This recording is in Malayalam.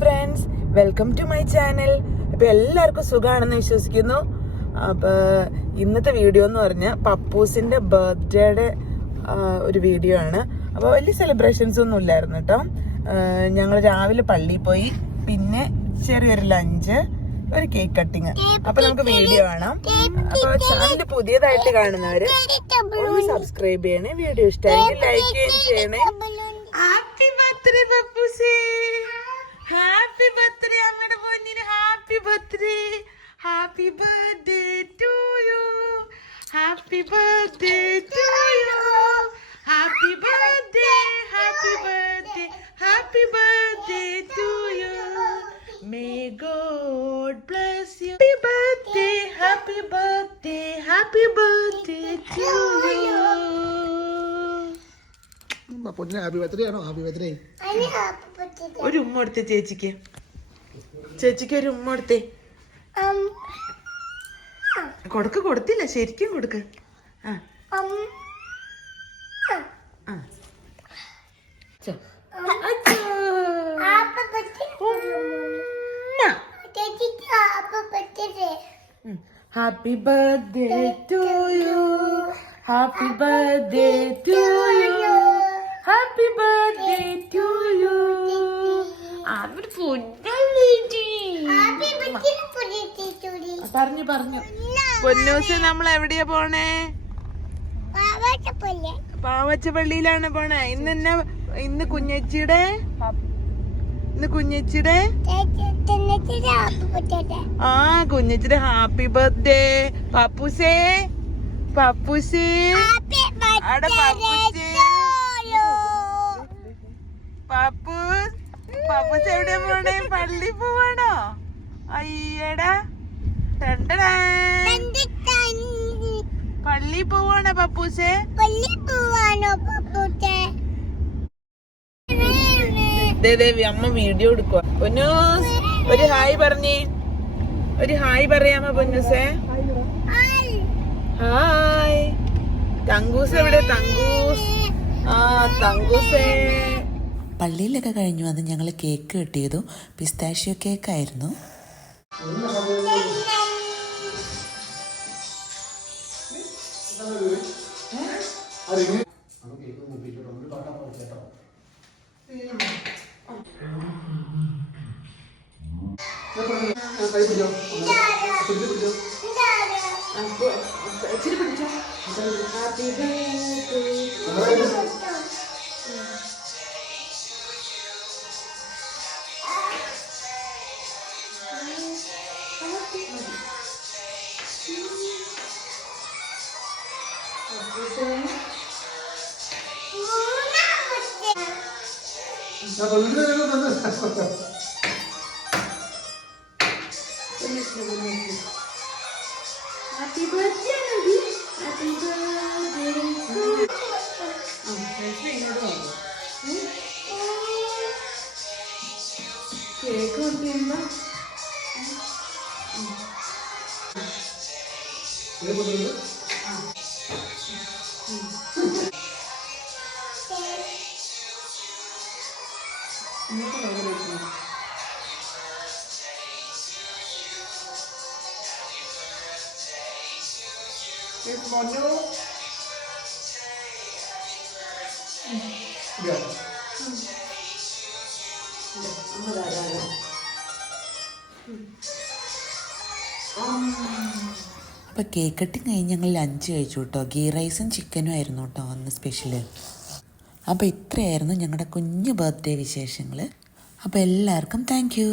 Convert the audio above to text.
Friends, welcome to my channel. അപ്പോൾ എല്ലാവർക്കും സുഖമാണെന്ന് വിശ്വസിക്കുന്നു. അപ്പോൾ ഇന്നത്തെ വീഡിയോ എന്ന് പറഞ്ഞാൽ പപ്പൂസിൻ്റെ ബർത്ത്ഡേയുടെ ഒരു വീഡിയോ ആണ്. അപ്പോൾ വലിയ സെലിബ്രേഷൻസ് ഒന്നും ഇല്ലായിരുന്നു കേട്ടോ. ഞങ്ങൾ രാവിലെ പള്ളിയിൽ പോയി, പിന്നെ ചെറിയൊരു ലഞ്ച്, ഒരു കേക്ക് കട്ടിങ്. അപ്പൊ നമുക്ക് വീഡിയോ കാണാം. അപ്പൊ ചാനൽ പുതിയതായിട്ട് കാണുന്നവര് ഒന്ന് സബ്സ്ക്രൈബ് ചെയ്യണേ, വീഡിയോ ഇഷ്ടമായെങ്കിൽ ലൈക്ക് ചെയ്യണേ. ഹാപ്പി ബർത്ത്ഡേ പപ്പൂസേ, ഹാപ്പി ബർത്ത്ഡേ അമ്മയുടെ പൊന്നിന്, happy birthday, happy birthday to you, happy birthday to you, happy birthday, happy birthday, happy birthday to you. May God bless you. Happy birthday, happy birthday, happy birthday to you. പൊന്നിന് happy birthday ആണോ? Happy birthday. ഒരു ഉമ്മ കൊടുത്തേ ചേച്ചിക്ക്, ചേച്ചിക്ക് ഒരു ഉമ്മ കൊടുത്തേ. കൊടുത്തില്ല, ശരിക്കും കൊടുക്ക്. Happy birthday to you, happy birthday to you, happy birthday to you. അവര് പറഞ്ഞു പൊന്നൂസ്, നമ്മൾ എവിടെയാ പോണേ? പാവച്ചപ്പള്ളിയിലാണ് പോണേ. ഇന്ന് കുഞ്ഞച്ചിയുടെ കുഞ്ഞച്ചിയുടെ ഹാപ്പി ബർത്ത്ഡേ. പപ്പൂസേ, പപ്പൂസേ, പപ്പൂസ് എവിടെയാ പോണേ? പള്ളി പോവാണോ? അയ്യടാ, പള്ളി പോവാണോ പപ്പൂസേ? അമ്മ വീഡിയോ എടുക്കുക. പൊന്നൂസ് ഒരു ഹായ് പറഞ്ഞേ, ഒരു ഹായ് പറയാമോ പൊന്നൂസേ? ഹായ്. തങ്കൂസ് എവിടെ? തങ്കൂസ്, തങ്കൂസേ. പള്ളിയിലൊക്കെ കഴിഞ്ഞു വന്ന് ഞങ്ങൾ കേക്ക് കിട്ടിയതും പിസ്താഷ്യോ കേക്കായിരുന്നു. ഹാപ്പി ബർത്ത്ഡേ നബി, ഹാപ്പി ബർത്ത്ഡേ. കേക്ക് കൊണ്ടുവരുമ്പോ മോനു അപ്പോൾ കേക്ക് കട്ടിങ് കഴിഞ്ഞ് ഞങ്ങൾ ലഞ്ച് കഴിച്ചു കേട്ടോ. ഗീ റൈസും ചിക്കനും ആയിരുന്നു കേട്ടോ അന്ന് സ്പെഷ്യല്. അപ്പോൾ ഇത്രയായിരുന്നു ഞങ്ങളുടെ കുഞ്ഞു ബർത്ത്ഡേ വിശേഷങ്ങൾ. അപ്പോൾ എല്ലാവർക്കും താങ്ക് യു.